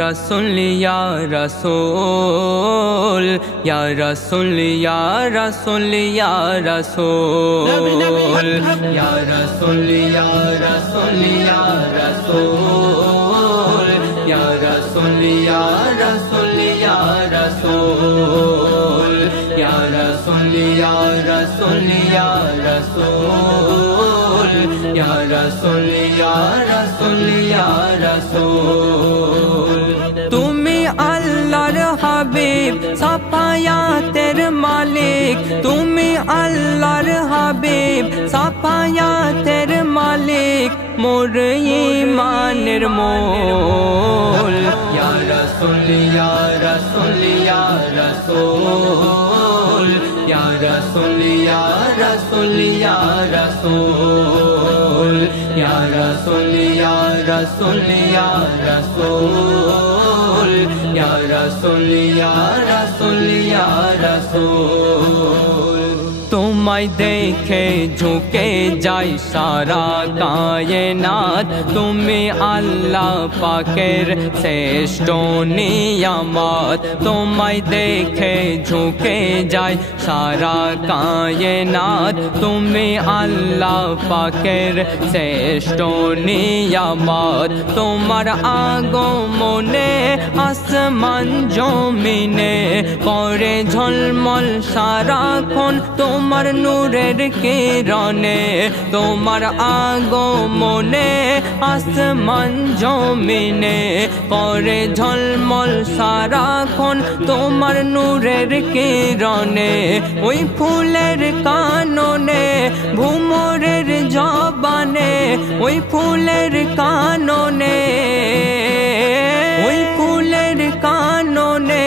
रसूल या रसूल या रसूल या रसूल या रसूल या रसूल या रसूल या रसूल या रसूल या रसूल या रसूल या रसूल या रसूल या रसूल या रसूल या रसूल या रसूल তুমি আল্লাহর হাবিব সাফায়াতের মালিক তুমি আল্লাহর হাবিব সাফায়াতের মালিক মোর ঈমানের মোল ইয়া রাসূল ইয়া রাসূল ইয়া রাসূল ইয়া রাসূল ইয়া রাসূল ইয়া রাসূল ইয়া রাসূল ইয়া রাসূল ইয়া রাসূল ইয়া রাসূল ইয়া রাসূল ইয়া রাসূল তোমায় দেখে ঝুঁকে যায় সারা কায়নাত তুমি আল্লাহ পাকের শ্রেষ্ঠ নিয়ামত তোমায় দেখে ঝুঁকে যায় সারা কায়নাত তুমি আল্লাহ পাকের শ্রেষ্ঠ নিয়ামত তোমার আগমনে আসমান জমিনে করে ঝলমল সারাক্ষণ তোমার নূরের কিরণে তোমার আগমনে আসমান জমিনে করে ঝলমল সারাক্ষণ তোমার নূরের কিরণে ওই ফুলের কাননে ভুমরের জবানে ওই ফুলের কাননে ওই ফুলের কাননে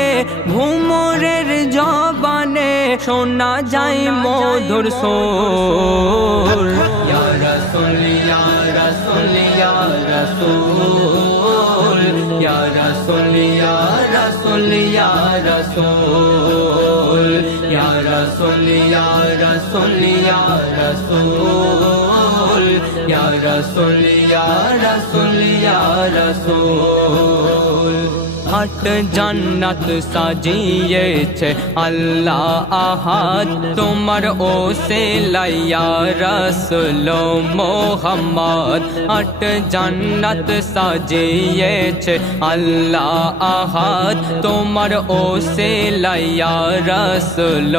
ভুমরের জবানে শোনা যায় মধুর সুর ইয়া রাসূল ইয়া রাসূল ইয়া রাসূল ইয়া রাসূল ইয়া রাসূল ইয়া রাসূল ইয়া রাসূল ইয়া রাসূল ইয়া রাসূল ইয়া রাসূল ইয়া রাসূল ইয়া রাসূল আট জান্নাত সাজিয়েছে আল্লাহ আহাদ তোমার ওসিলায় ইয়া রাসূল মুহাম্মদ আট জান্নাত সাজিয়েছে আল্লাহ আহাদ তোমার ওসিলায় ইয়া রাসূল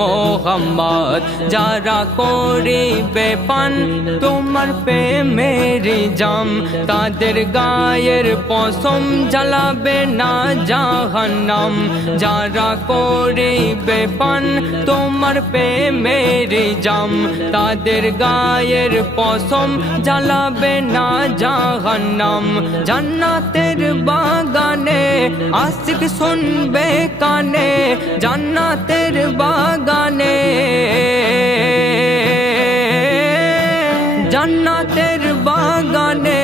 মুহাম্মদ যারা করিবে পান তোমার প্রেমের জাম তাদের গায়ের পশম জ্বালাবে না জাহান্নাম যারা করিবে পান তোমার প্রেমের জাম তাদের গায়ের পশম জ্বালাবে না জাহান্নাম জান্নাতের বাগানে আশিক শুনবে কানে জান্নাতের বাগানে জান্নাতের বাগানে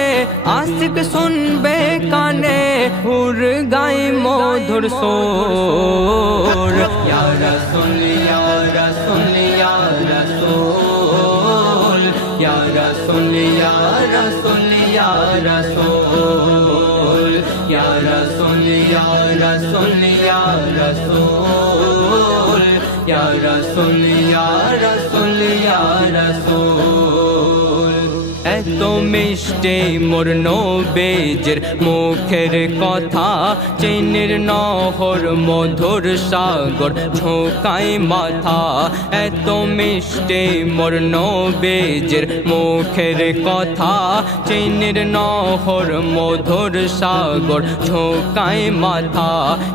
আশিক শুনবে কানে হুর গায় মধুর সুর ইয়া রাসূল ইয়া রাসূল ইয়া রাসূল ইয়া রাসূল ইয়া রাসূল ইয়া রাসূল ইয়া রাসূল ইয়া রাসূল ইয়া রাসূল ইয়া রাসূল ইয়া রাসূল ইয়া রাসূল এত মিষ্টি মোর নবীজির মুখের কথা চিনির নহর মধুর সাগর ঝোঁকায় মাথা এত মিষ্টি মোর নবীজির মুখের কথা চিনির নহর মধুর সাগর ঝোঁকায় মাথা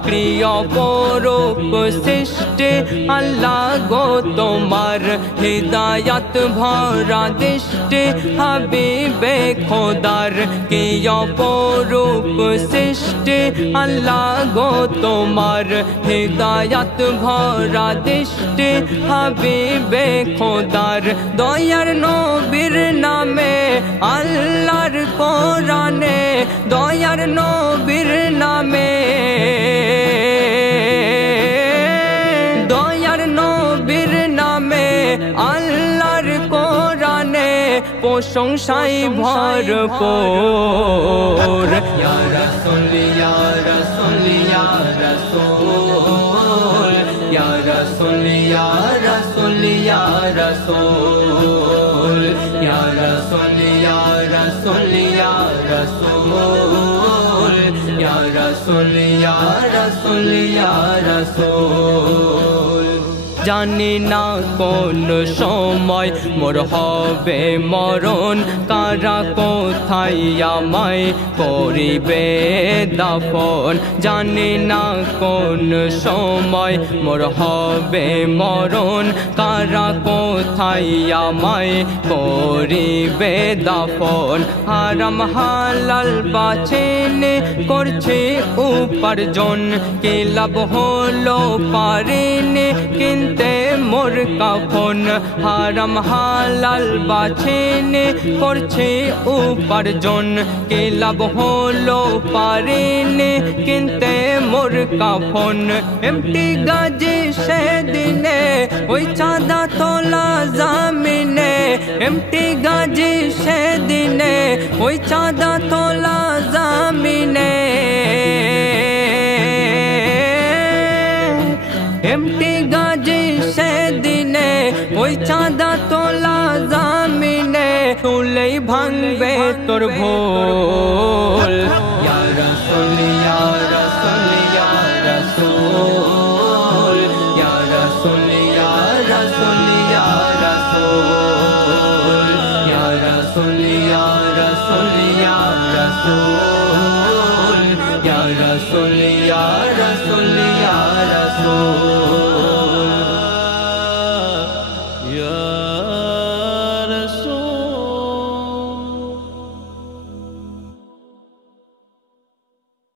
প্রিয় পরূপ সৃষ্টি আল্লাহ গো তোমার হৃদয়ত ভরা দৃষ্টি হাবিব হাবিবে খোদার কি অপরূপ সৃষ্টি আল্লাহ গো তোমার হিদায়াত ভরা দৃষ্টি হাবিবে খোদার দয়ার নবীর নামে আল্লাহর কোরআনে দয়ার নবীর নামে দয়ার নবীর নামে আল্লাহর কোরআনে প্রশংসায় ভরপুর ইয়া রাসূল ইয়া রাসূল ইয়া রাসূল ইয়া রাসূল ইয়া রাসূল ইয়া রাসূল ইয়া রাসূল ইয়া রাসূল ইয়া রাসূল ইয়া রাসূল ইয়া রাসূল ইয়া রাসূল জানি না কোন সময় মোর হবে মরণ কারা কোথায় আমায় করিবে দাফন জানি না কোন সময় মোর হবে মরণ কারা কোথায় আমায় করিবে দাফন হারাম হালাল বাছেনে করছে উপার্জন কি লাভ হলো পারেনে কিন্তু মোর কাফন হারাম হালাল বাছেনে করছে উপার্জন কে লাভ হলো পারেনে কিনতে মোর কাফন এমটি গাজী সেদিনে ওই চাঁদা তোলা জামিনে এমটি গাজী সেদিনে ওই চাঁদা তোলা জামিনে এমটি গাজী সেদিনে ওই চাঁদা তোলা জামিনে তুলেই ভাঙবে তোর ভোল ইয়া রাসূল ইয়া রাসূল ইয়া রাসূল ইয়া রাসূল ইয়া রাসূল ইয়া রাসূল ইয়া রাসূল ইয়া রাসূল ইয়া রাসূল ইয়া রাসূল ইয়া রাসূল ইয়া রাসূল